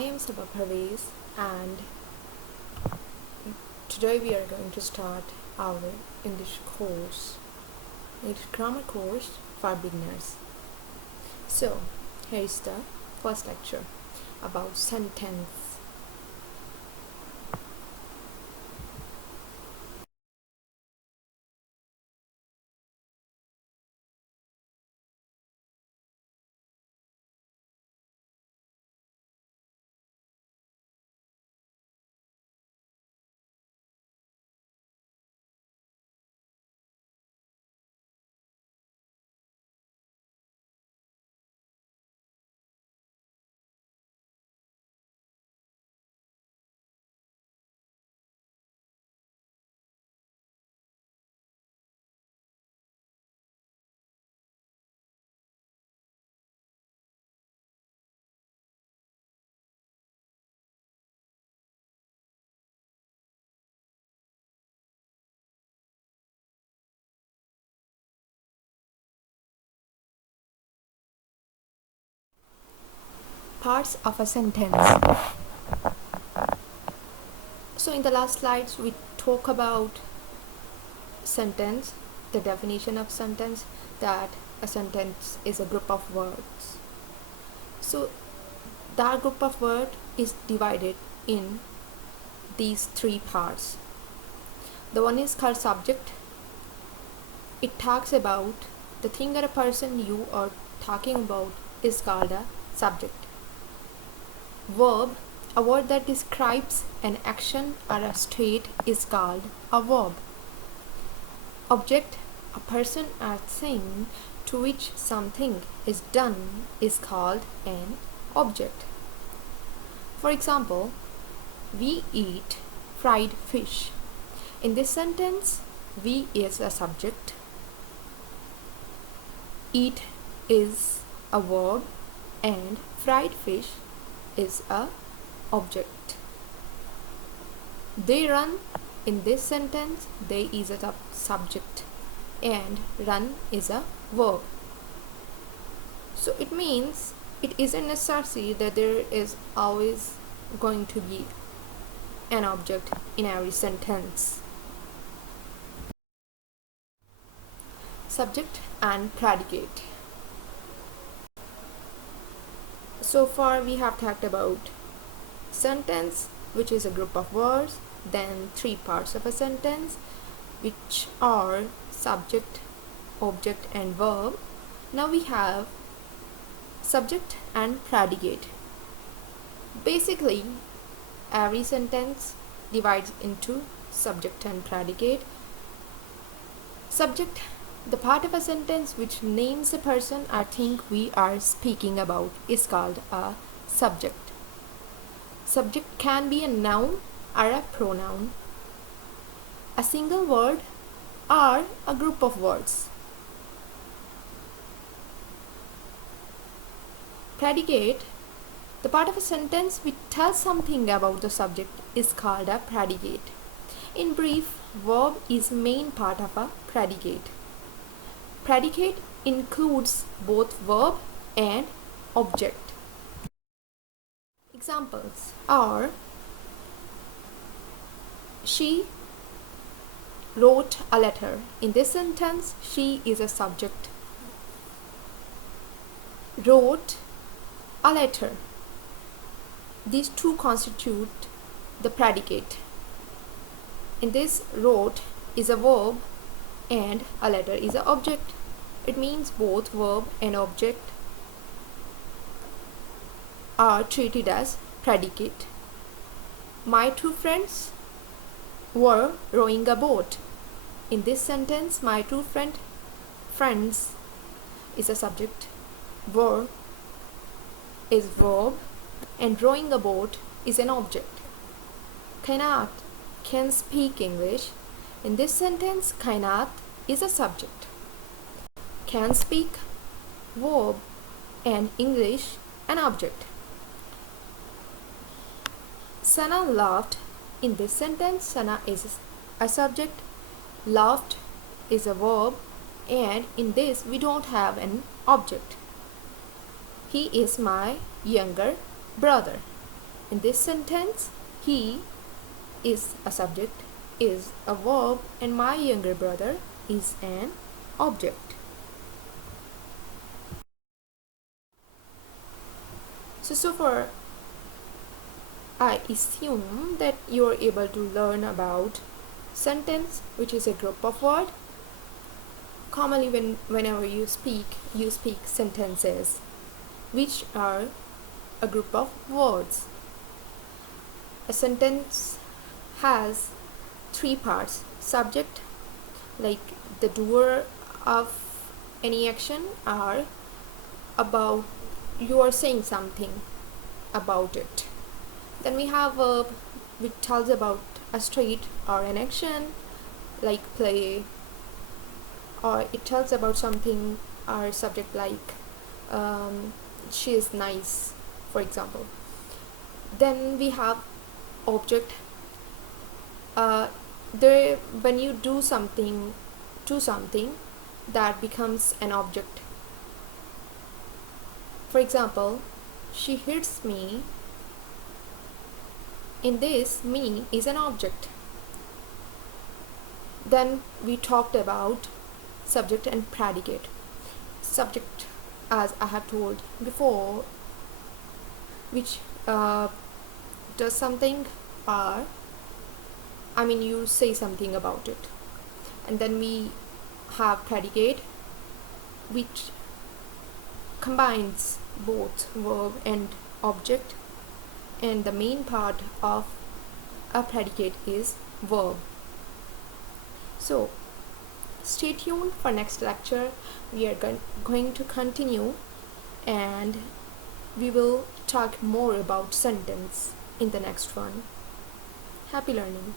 I am Sabha Parvez, and today we are going to start our English course, English grammar course for beginners. So, here is the first lecture about sentence. Parts of a sentence. So in the last slides we talk about sentence, the definition of sentence, that a sentence is a group of words. So that group of words is divided in these three parts. The one is called subject. It talks about the thing or a person you are talking about is called a subject. Verb, a word that describes an action or a state, is called a verb. Object, a person or thing to which something is done, is called an object. For example, we eat fried fish. In this sentence, we is a subject, eat is a verb, and fried fish is a object. They run, in this sentence, they is a subject and run is a verb. So it means it isn't necessary that there is always going to be an object in every sentence. Subject and predicate. So far we have talked about sentence, which is a group of words, then three parts of a sentence, which are subject, object, and verb. Now we have subject and predicate. Basically, every sentence divides into subject and predicate. Subject, the part of a sentence which names the person or thing we are speaking about, is called a subject. Subject can be a noun or a pronoun, a single word, or a group of words. Predicate, the part of a sentence which tells something about the subject, is called a predicate. In brief, verb is main part of a predicate. Predicate includes both verb and object. Examples are: she wrote a letter. In this sentence, she is a subject. Wrote a letter. These two constitute the predicate. In this, wrote is a verb and a letter is an object. It means both verb and object are treated as predicate. My two friends were rowing a boat. In this sentence, my two friends is a subject, were is verb, and rowing a boat is an object. Kainat can speak English. In this sentence, Kainat is a subject. Can speak, verb, and English an object. Sana laughed. In this sentence, Sana is a subject, laughed is a verb, and in this we don't have an object. He is my younger brother. In this sentence, he is a subject, is a verb, and my younger brother is an object. So far, I assume that you are able to learn about sentence, which is a group of words. Commonly, whenever you speak sentences, which are a group of words. A sentence has three parts: subject, like the doer of any action, or about you are saying something about it. Then we have verb, which tells about a state or an action, like play, or it tells about something or subject, like she is nice, for example. Then we have object. There, when you do something to something, that becomes an object. For example, she hits me. In this, me is an object. Then we talked about subject and predicate. Subject, as I have told before, which does something, or you say something about it. And then we have predicate, which combines both verb and object, and the main part of a predicate is verb. So stay tuned for next lecture. We are going to continue, and we will talk more about sentence in the next one. Happy learning.